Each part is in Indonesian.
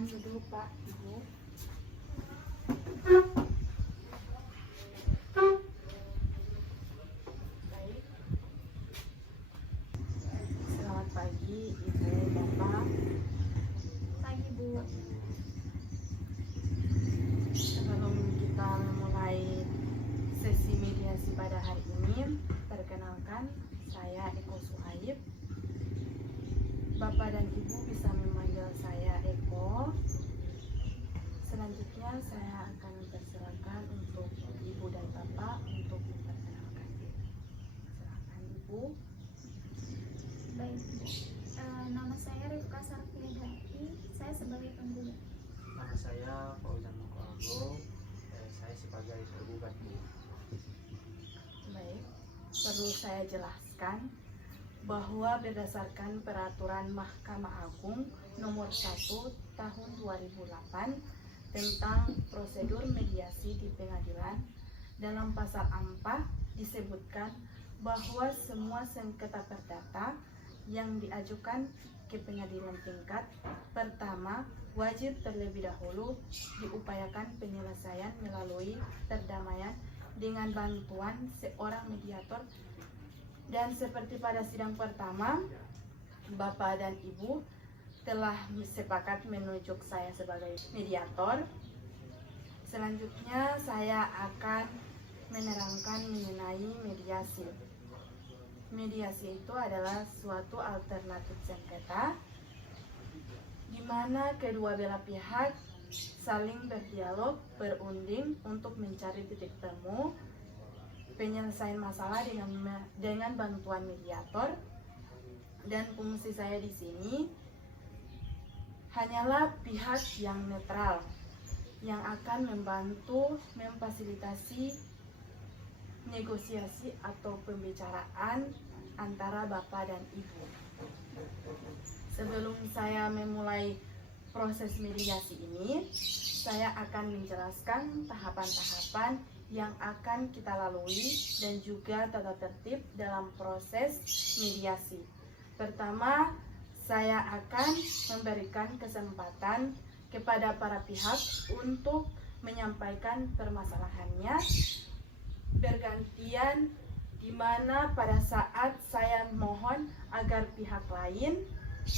Silakan duduk Pak, Ibu. Baik. Selamat pagi Ibu, Bapak. Pagi Bu. Sebelum kita memulai sesi mediasi pada hari ini, perkenalkan saya Eko Suhaib. Bapak dan Ibu bisa memanggil saya Eko. Selanjutnya saya akan mempersilakan untuk Ibu dan Bapak untuk memperkenalkan diri. Silakan Ibu. Baik Bu. Nama saya Rifka Sarfiadati. Saya sebagai penggugat. Nama saya Fauzan Mukargo. Saya sebagai tergugat. Baik, perlu saya jelaskan bahwa berdasarkan peraturan Mahkamah Agung nomor 1 tahun 2008 tentang prosedur mediasi di pengadilan, dalam pasal 4 disebutkan bahwa semua sengketa perdata yang diajukan ke pengadilan tingkat pertama wajib terlebih dahulu diupayakan penyelesaian melalui perdamaian dengan bantuan seorang mediator. Dan seperti pada sidang pertama, Bapak dan Ibu telah sepakat menunjuk saya sebagai mediator. Selanjutnya saya akan menerangkan mengenai mediasi. Mediasi itu adalah suatu alternatif sengketa di mana kedua belah pihak saling berdialog, berunding untuk mencari titik temu penyelesaian masalah dengan bantuan mediator. Dan fungsi saya di sini hanyalah pihak yang netral yang akan membantu memfasilitasi negosiasi atau pembicaraan antara Bapak dan Ibu. Sebelum saya memulai proses mediasi ini, saya akan menjelaskan tahapan-tahapan yang akan kita lalui dan juga tata tertib dalam proses mediasi. Pertama, saya akan memberikan kesempatan kepada para pihak untuk menyampaikan permasalahannya bergantian, di mana pada saat saya mohon agar pihak lain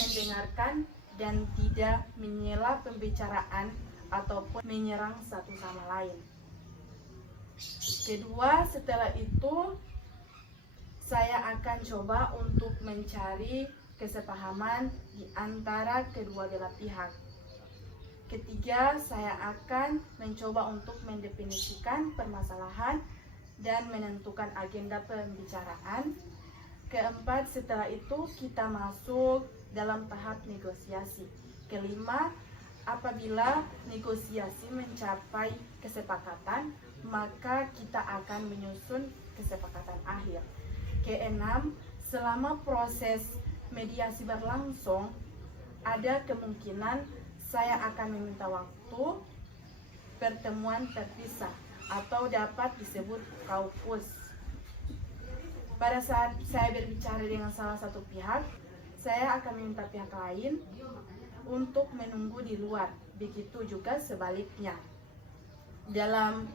mendengarkan dan tidak menyela pembicaraan ataupun menyerang satu sama lain. Kedua, setelah itu saya akan coba untuk mencari kesepahaman di antara kedua belah pihak. Ketiga, saya akan mencoba untuk mendefinisikan permasalahan dan menentukan agenda pembicaraan. Keempat, setelah itu kita masuk dalam tahap negosiasi. Kelima, apabila negosiasi mencapai kesepakatan, maka kita akan menyusun kesepakatan akhir. Keenam, selama proses mediasi berlangsung, ada kemungkinan saya akan meminta waktu pertemuan terpisah atau dapat disebut kaukus. Pada saat saya berbicara dengan salah satu pihak, saya akan meminta pihak lain untuk menunggu di luar. Begitu juga sebaliknya. Dalam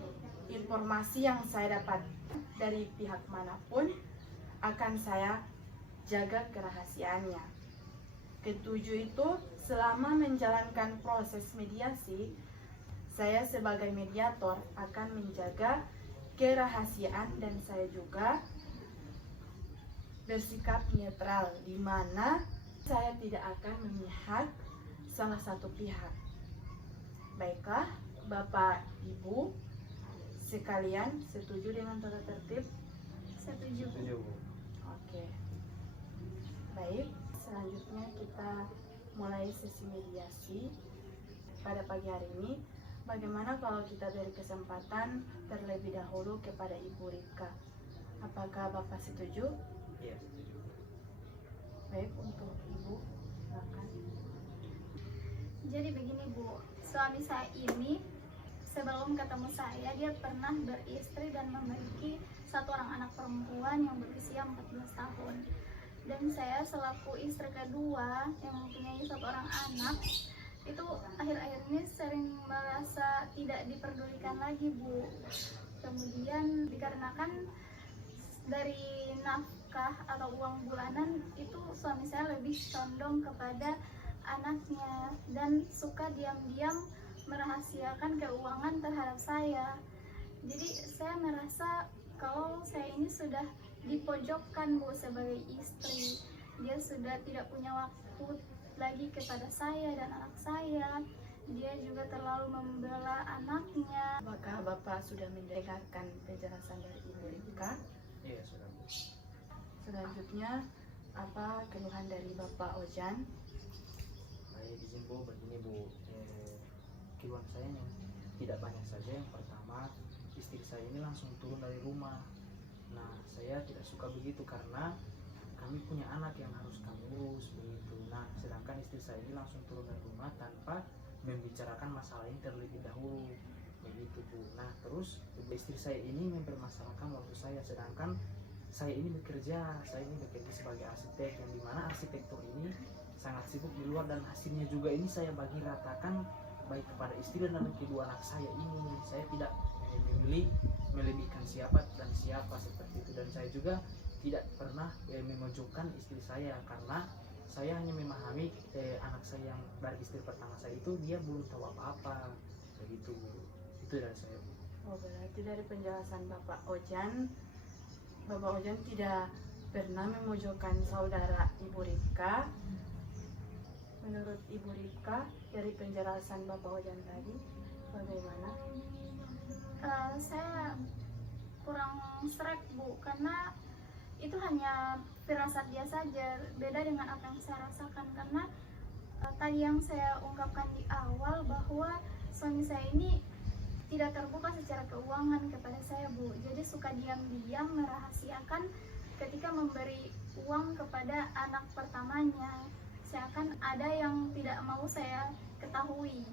informasi yang saya dapat dari pihak manapun, akan saya jaga kerahasiaannya. Ketujuh itu, selama menjalankan proses mediasi, saya sebagai mediator akan menjaga kerahasiaan dan saya juga bersikap netral, di mana saya tidak akan memihak salah satu pihak. Baiklah, Bapak Ibu sekalian, setuju dengan tata tertib? Setuju Bu. Oke. Baik, selanjutnya kita mulai sesi mediasi pada pagi hari ini. Bagaimana kalau kita beri kesempatan terlebih dahulu kepada Ibu Rifka? Apakah Bapak setuju? Iya, setuju. Baik, untuk Ibu, silakan. Jadi begini Bu, suami saya ini sebelum ketemu saya, dia pernah beristri dan memiliki satu orang anak perempuan yang berusia 14 tahun. Dan saya selaku istri kedua yang mempunyai satu orang anak, itu akhir-akhir ini sering merasa tidak diperdulikan lagi, Bu. Kemudian dikarenakan dari nafkah atau uang bulanan itu suami saya lebih condong kepada anaknya dan suka diam-diam merahasiakan keuangan terhadap saya. Jadi saya merasa kalau saya ini sudah dipojokkan, Bu, sebagai istri. Dia sudah tidak punya waktu lagi kepada saya dan anak saya. Dia juga terlalu membela anaknya. Apakah Bapak sudah mendengarkan penjelasan dari Ibu Rika? Iya, sudah Bu. Selanjutnya, apa keluhan dari Bapak Ojan? Baik, izin Bu, begini Bu, keluhan saya yang tidak banyak saja. Yang pertama, istri saya ini langsung turun dari rumah. Nah, saya tidak suka begitu karena kami punya anak yang harus kami urus begitu. Nah, sedangkan istri saya ini langsung turun dari rumah tanpa membicarakan masalah ini terlebih dahulu begitu Bu. Nah, terus istri saya ini mempermasalahkan waktu saya, sedangkan saya ini bekerja sebagai arsitek, yang dimana arsitektur ini sangat sibuk di luar, dan hasilnya juga ini saya bagi ratakan baik kepada istri dan kedua anak saya ini. Saya tidak memilih melebihkan siapa dan siapa seperti itu, dan saya juga tidak pernah memojokkan istri saya, karena saya hanya memahami anak saya yang dari istri pertama saya itu dia belum tahu apa-apa begitu. Itu dari saya. Oh, berarti dari penjelasan Bapak Ojan tidak pernah memojokkan saudara Ibu Rika. Menurut Ibu Rika, dari penjelasan Bapak Ojan tadi, bagaimana? Saya kurang srek, Bu, karena itu hanya firasat dia saja, beda dengan apa yang saya rasakan. Karena tadi yang saya ungkapkan di awal bahwa suami saya ini tidak terbuka secara keuangan kepada saya, Bu. Jadi suka diam-diam merahasiakan ketika memberi uang kepada anak pertamanya, seakan ada yang tidak mau saya ketahui.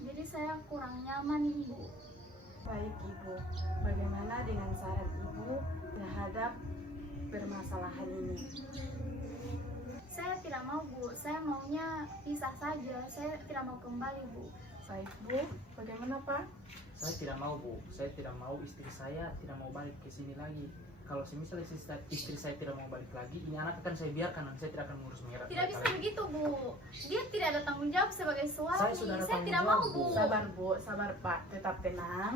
Jadi saya kurang nyaman, Bu. Baik Ibu, bagaimana dengan saran Ibu terhadap permasalahan ini? Saya tidak mau, Bu. Saya maunya pisah saja. Saya tidak mau kembali, Bu. Baik Bu, bagaimana Pak? Saya tidak mau Bu, saya tidak mau istri saya tidak mau balik ke sini lagi. Kalau misalnya istri saya tidak mau balik lagi, ini anak akan saya biarkan dan saya tidak akan mengurus mereka. Tidak bisa begitu, Bu. Dia tidak ada tanggung jawab sebagai suami. Saya sudah ada tanggung tidak jawab, mau, Bu. Sabar Bu, sabar Pak, tetap tenang.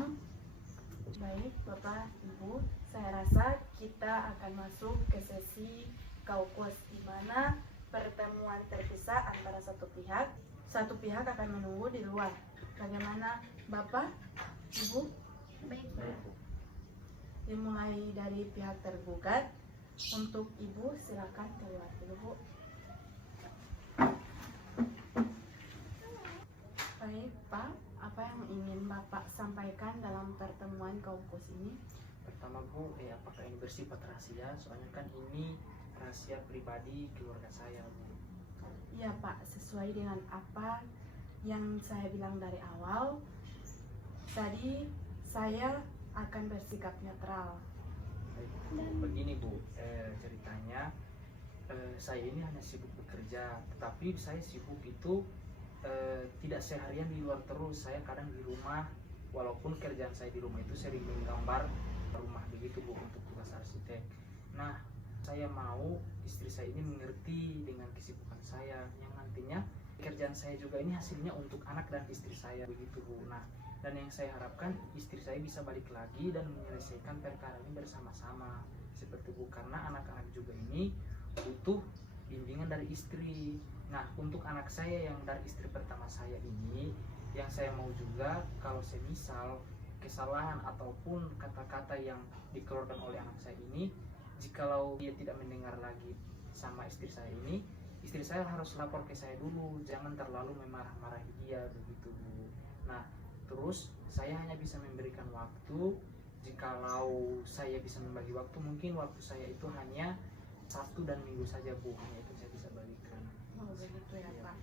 Baik Bapak, Ibu, saya rasa kita akan masuk ke sesi kaukos, di mana pertemuan terpisah antara satu pihak akan menunggu di luar. Bagaimana Bapak, Ibu? Baik, Bu. Baik, Bu. Dimulai dari pihak tergugat. Untuk Ibu silakan keluar dulu, Bu. Baik Pak, apa yang ingin Bapak sampaikan dalam pertemuan kaukos ini? Pertama Bu, apakah ini bersifat rahasia? Soalnya kan ini rahasia pribadi keluarga saya Bu. Iya Pak, sesuai dengan apa yang saya bilang dari awal. Tadi saya akan bersikap netral. Baik, begini Bu, ceritanya saya ini hanya sibuk bekerja, tetapi saya sibuk itu tidak seharian di luar terus. Saya kadang di rumah, walaupun kerjaan saya di rumah itu sering menggambar rumah begitu Bu, untuk tugas arsitek. Nah, saya mau istri saya ini mengerti dengan kesibukan saya, yang nantinya kerjaan saya juga ini hasilnya untuk anak dan istri saya begitu Bu. Nah, dan yang saya harapkan istri saya bisa balik lagi dan menyelesaikan perkara ini bersama-sama seperti Bu, karena anak-anak juga ini butuh bimbingan dari istri. Nah, untuk anak saya yang dari istri pertama saya ini, yang saya mau juga kalau semisal kesalahan ataupun kata-kata yang dikeluarkan oleh anak saya ini, jikalau dia tidak mendengar lagi sama istri saya ini, istri saya harus lapor ke saya dulu, jangan terlalu memarah-marahi dia begitu Bu. Nah, terus saya hanya bisa memberikan waktu, jikalau saya bisa membagi waktu, mungkin waktu saya itu hanya Sabtu dan Minggu saja Bu, hanya itu saya bisa bagikan. Oh begitu ya Pak.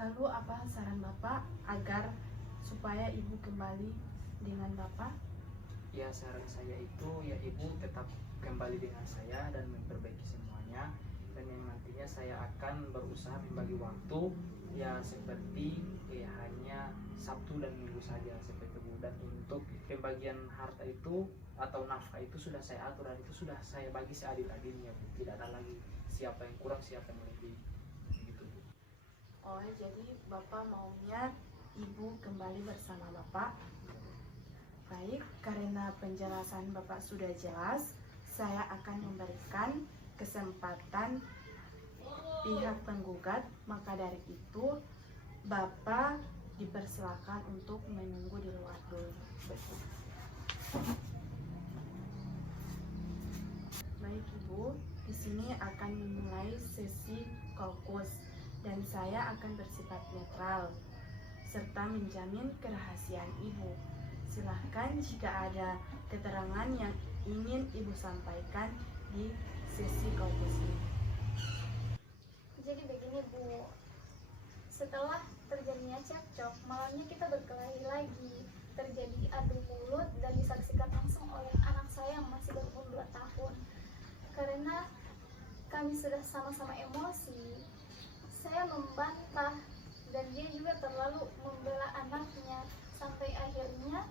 Lalu apa saran Bapak agar supaya Ibu kembali dengan Bapak? Ya, saran saya itu ya Ibu tetap kembali dengan saya dan memperbaiki semuanya, dan yang nantinya saya akan berusaha membagi waktu ya seperti hanya Sabtu dan Minggu saja seperti itu. Dan untuk pembagian harta itu atau nafkah itu sudah saya atur dan itu sudah saya bagi seadil-adilnya Bu. Tidak ada lagi siapa yang kurang siapa yang lebih gitu Bu. Oh, jadi Bapak maunya Ibu kembali bersama Bapak. Baik, karena penjelasan Bapak sudah jelas, saya akan memberikan kesempatan pihak penggugat. Maka dari itu Bapak dipersilakan untuk menunggu di luar dulu. Baik Ibu, di sini akan memulai sesi kaukus dan saya akan bersifat netral serta menjamin kerahasiaan Ibu. Silahkan jika ada keterangan yang ingin Ibu sampaikan di sesi kaukus ini. Jadi begini Bu, setelah terjadinya cekcok, malamnya kita berkelahi lagi, terjadi adu mulut dan disaksikan langsung oleh anak saya yang masih berumur 2 tahun. Karena kami sudah sama-sama emosi, saya membantah dan dia juga terlalu membela anaknya, sampai akhirnya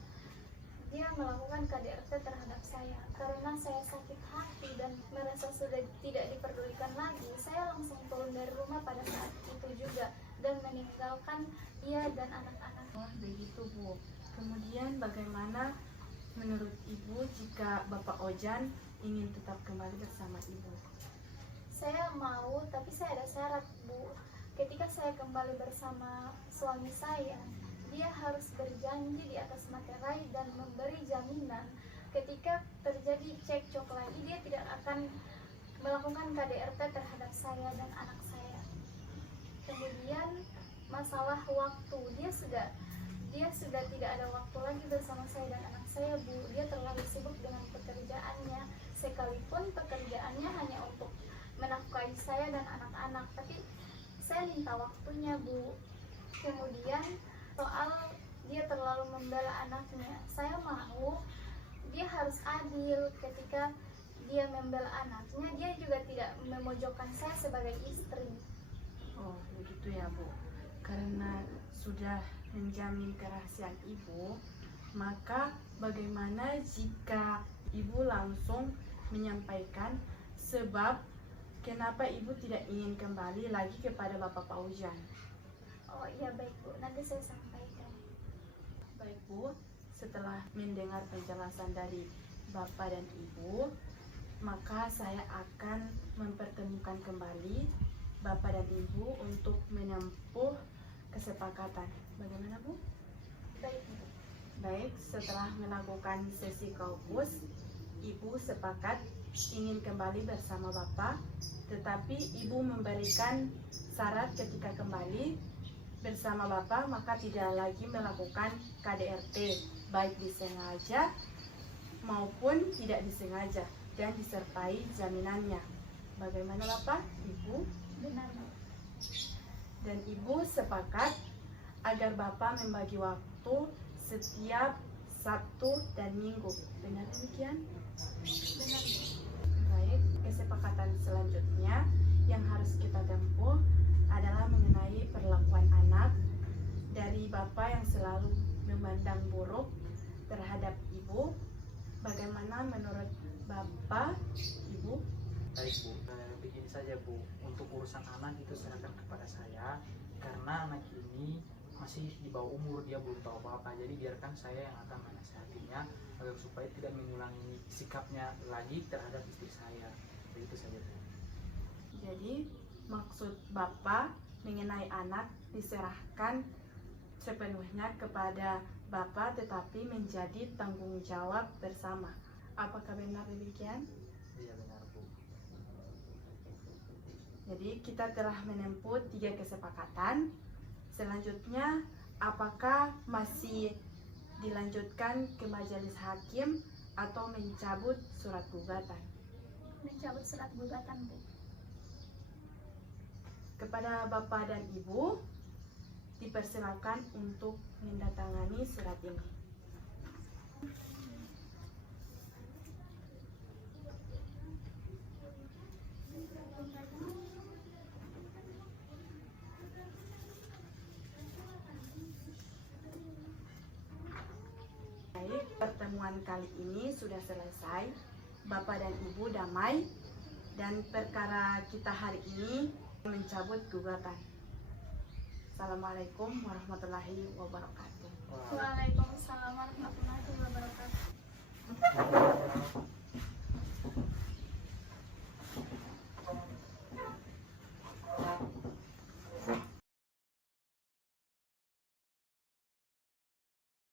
dia melakukan KDRT terhadap saya. Karena saya sakit hati dan merasa sudah tidak diperdulikan lagi, saya langsung turun dari rumah pada saat itu juga dan meninggalkan dia dan anak-anak. Oh, begitu Bu. Kemudian bagaimana menurut Ibu jika Bapak Ojan ingin tetap kembali bersama Ibu? Saya mau, tapi saya ada syarat Bu. Ketika saya kembali bersama suami saya, dia harus berjanji di atas materai dan memberi jaminan ketika terjadi cekcok lagi dia tidak akan melakukan KDRT terhadap saya dan anak saya. Kemudian masalah waktu, dia sudah tidak ada waktu lagi bersama saya dan anak saya Bu. Dia terlalu sibuk dengan pekerjaannya, sekalipun pekerjaannya hanya untuk menafkahi saya dan anak-anak, tapi saya minta waktunya Bu. Kemudian soal dia terlalu membela anaknya, saya mau dia harus adil. Ketika dia membela anaknya, dia juga tidak memojokkan saya sebagai istri. Oh, begitu ya Bu. Karena sudah menjamin kerahasiaan Ibu, maka bagaimana jika Ibu langsung menyampaikan sebab kenapa Ibu tidak ingin kembali lagi kepada Bapak Paujan? Oh iya baik Bu, nanti saya sampaikan. Baik Bu, setelah mendengar penjelasan dari Bapak dan Ibu, maka saya akan mempertemukan kembali Bapak dan Ibu untuk menempuh kesepakatan. Bagaimana Bu? Baik Bu. Baik, setelah melakukan sesi kaukus, Ibu sepakat ingin kembali bersama Bapak, tetapi Ibu memberikan syarat ketika kembali bersama Bapak maka tidak lagi melakukan KDRT, baik disengaja maupun tidak disengaja, dan disertai jaminannya. Bagaimana Bapak, Ibu? Benar Bu. Dan Ibu sepakat agar Bapak membagi waktu setiap Sabtu dan Minggu. Benar demikian? Benar Bu. Baik, kesepakatan selanjutnya yang harus kita tempuh adalah mengenai perlakuan anak dari Bapak yang selalu memandang buruk terhadap Ibu. Bagaimana menurut Bapak, Ibu? Baik Bu, begini saja Bu, untuk urusan anak itu serahkan kepada saya karena anak ini masih di bawah umur, dia belum tahu apa-apa, jadi biarkan saya yang akan menasihatinya agar supaya tidak mengulangi sikapnya lagi terhadap istri saya. Begitu saja Bu. Jadi maksud Bapak mengenai anak diserahkan sepenuhnya kepada Bapak tetapi menjadi tanggung jawab bersama. Apakah benar demikian? Iya benar Bu. Jadi kita telah menempuh 3 kesepakatan. Selanjutnya apakah masih dilanjutkan ke majelis hakim atau mencabut surat gugatan? Mencabut surat gugatan Bu. Kepada Bapak dan Ibu dipersilakan untuk menandatangani surat ini. pertemuan kali ini sudah selesai. Bapak dan Ibu damai, dan perkara kita hari ini mencabut gugatan. Assalamualaikum warahmatullahi wabarakatuh. Wah. Waalaikumsalam warahmatullahi wabarakatuh.